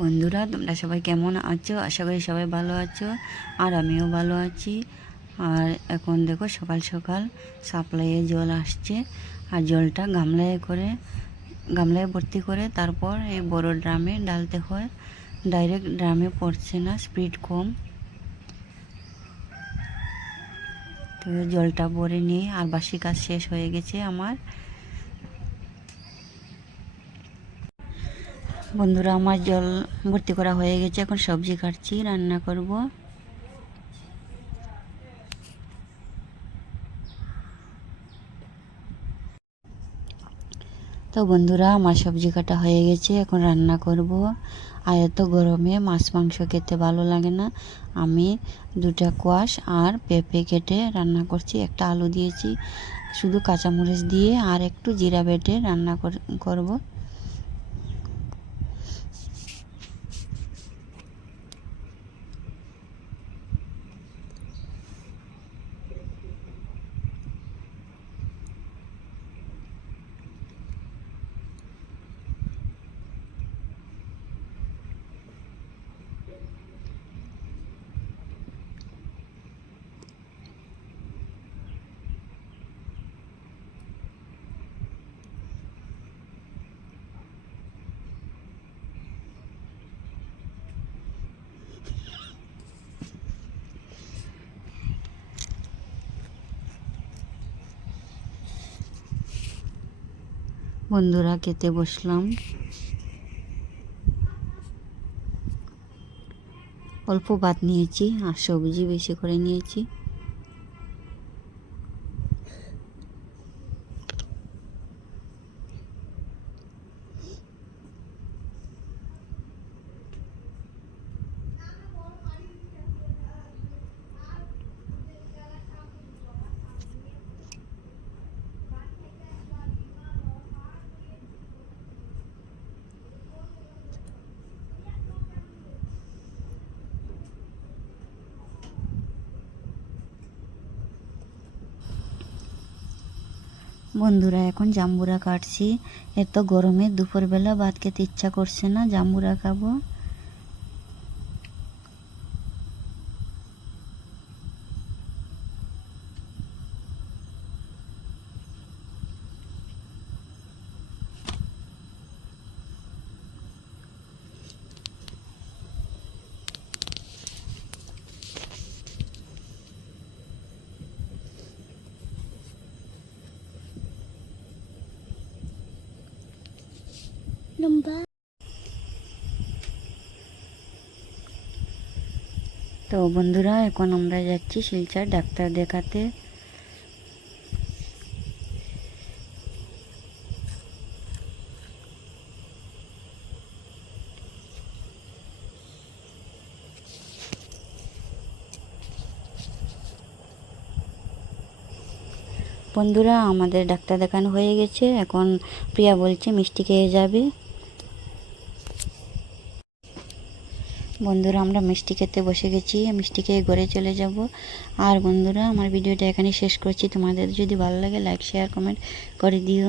বন্ধুরা, তোমরা সবাই কেমন আছো? আশা করি সবাই ভালো আছো আর আমিও ভালো আছি। আর এখন দেখো, সকাল সকাল সাপ্লাইয়ে জল আসছে আর জলটা গামলায় করে, গামলায় ভর্তি করে তারপর এই বড় ড্রামে ডালতে হয়। ডাইরেক্ট ড্রামে পড়ছে না, স্পিড কম। তো জলটা ভরে নিয়ে আর বাসি কাজ শেষ হয়ে গেছে আমার। বন্ধুরা, আমার জল ভর্তি করা হয়ে গেছে। এখন সবজি কাটছি, রান্না করব। তো বন্ধুরা, আমার সবজি কাটা হয়ে গেছে, এখন রান্না করব। আর এত গরমে মাছ, মাংস খেতে ভালো লাগে না। আমি দুটা কোয়াশ আর পেঁপে কেটে রান্না করছি, একটা আলু দিয়েছি, শুধু কাঁচামরিচ দিয়ে আর একটু জিরা বেটে রান্না করব। বন্ধুরা খেতে বসলাম। অল্প ভাত নিয়েছি আর সবজি বেশি করে নিয়েছি। বন্ধুরা এখন জাম্বুরা কাটছি। এত গরমে দুপুরবেলা ভাত খেতে ইচ্ছা করছে না জাম্বুরা খাব। লম্বা তো বন্ধুরা, এখন আমরা যাচ্ছি শিলচর ডাক্তার দেখাতে। বন্ধুরা, আমাদের ডাক্তার দেখানো হয়ে গেছে। এখন প্রিয়া বলছে মিষ্টি খেয়ে যাবে। বন্ধুরা, আমরা মিষ্টি খেতে বসে গেছি, মিষ্টি খেয়ে ঘরে চলে যাব। আর বন্ধুরা, আমার ভিডিওটা এখানে শেষ করছি। তোমাদের যদি ভালো লাগে লাইক শেয়ার কমেন্ট করে দিও।